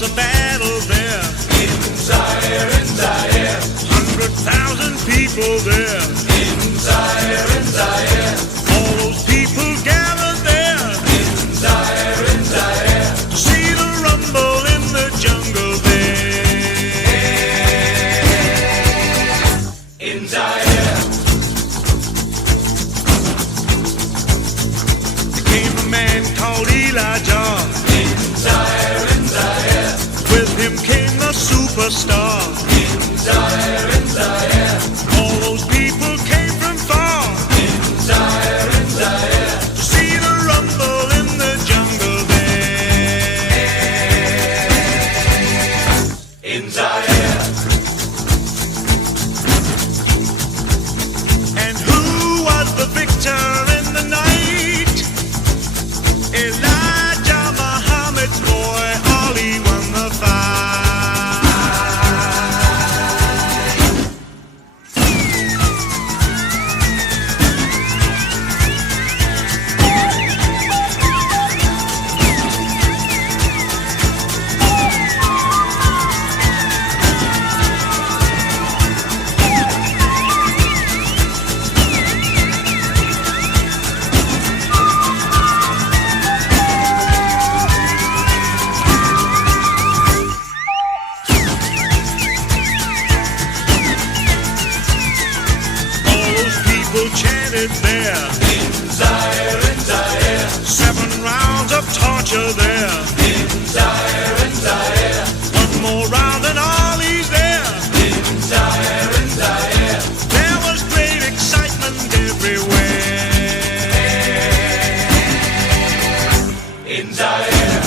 was a battle there in Zaire, in Zaire. 100,000 people there In Zaire, in Zaire. All those people gathered there In Zaire, in Zaire. to see the rumble in the jungle there. In Zaire. There came a man called Elijah. In Zaire, in Zaire. With him came the superstar. In Zaire, in Zaire. All those people came from far In Zaire, in Zaire. to see the rumble in the jungle there. In Zaire. And who was the victor in the night? Elijah Muhammad's boy, Ali won the fight. All those people chanted there. In Zaire, in Zaire. 7 rounds of torture there. In Zaire, in Zaire. One more round and Ali's there. In Zaire, in Zaire. There was great excitement everywhere. In Zaire.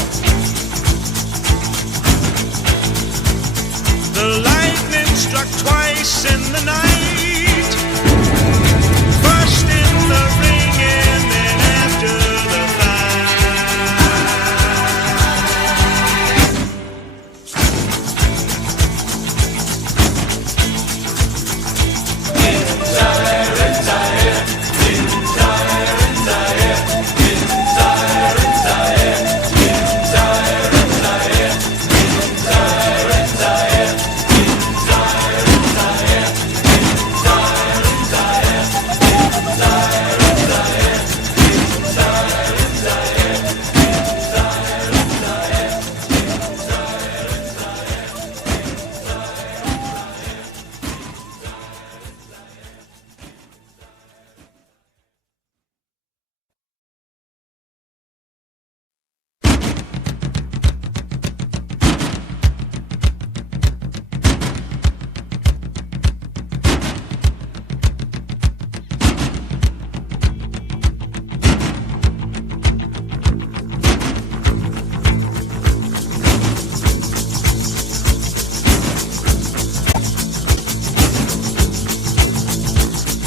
The lightning struck twice in the night. First in the ring and then after the fight. In Zaire, in Zaire. In Zaire, in Zaire. In Zaire, in Zaire. In Zaire, in Zaire. In Zaire, in Zaire. In Zaire, in Zaire. In Zaire, in Zaire. In Zaire, in Zaire. In Zaire, in Zaire. In Zaire, in Zaire.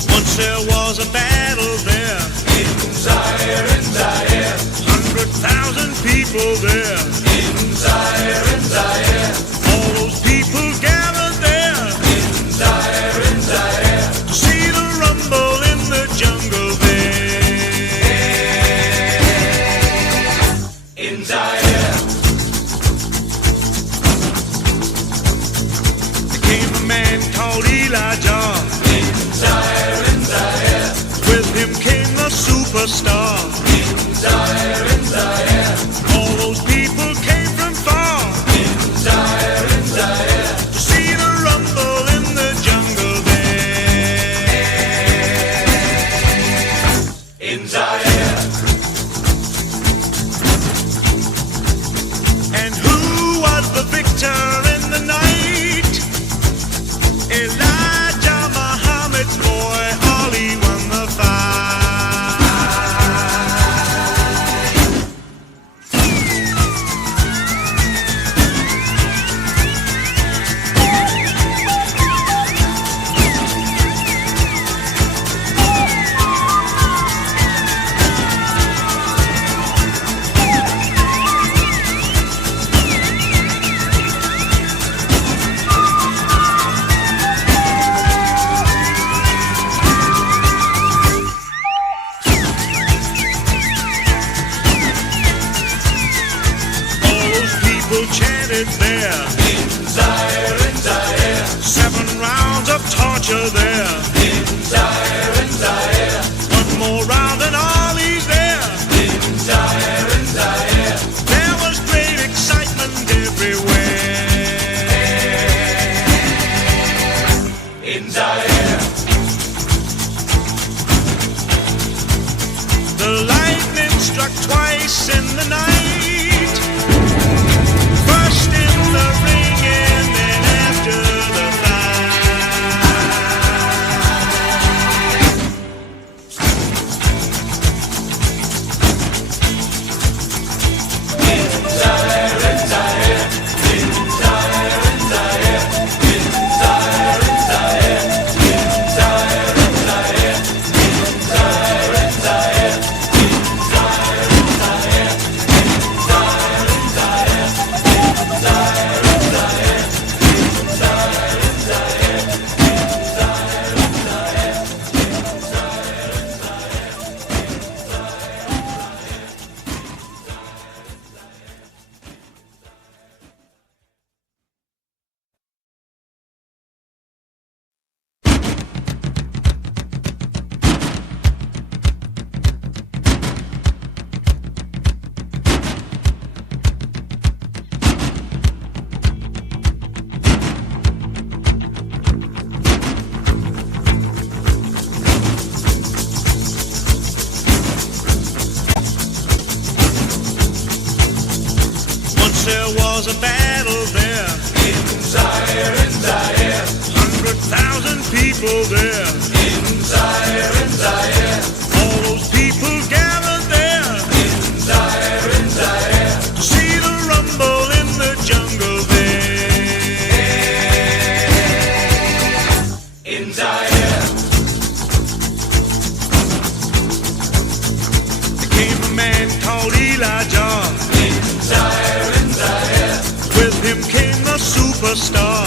Once there was a battle there. In Zaire, in Zaire. 100,000 people there. In Zaire, in Zaire. All those people gathered there In Zaire, in Zaire. to see the rumble in the jungle there. In Zaire. There came a man called Elijah. In Zaire, in Zaire. With him came the superstar. In Zaire, in Zaire. All those people came from far In Zaire, in Zaire. to see the rumble in the jungle there. In Zaire. And who was the victor in the night? Elijah Muhammad's boy, Ali won the fight. torture there. in Zaire, One more round and Ollie's there. in Zaire, There was great excitement everywhere. in Zaire, The lightning struck twice in the night. First in the ring and then after the fight. in Zaire, in Zaire, in Zaire, in Zaire, in Zaire, in Zaire, in Zaire, in Zaire, in Zaire, in Zaire, in Zaire, in Zaire, in Zaire, in Zaire, in Zaire, in Zaire, in Zaire, in Zaire, in Zaire, in Zaire. Once there was a battle there. In Zaire, in Zaire, 100,000 people there. in Zaire, in Zaire, All those people gathered there in Zaire, in Zaire, to see the rumble in the jungle there. in Zaire, There came a man called Elijah. in Zaire, in Zaire, With him came the superstar.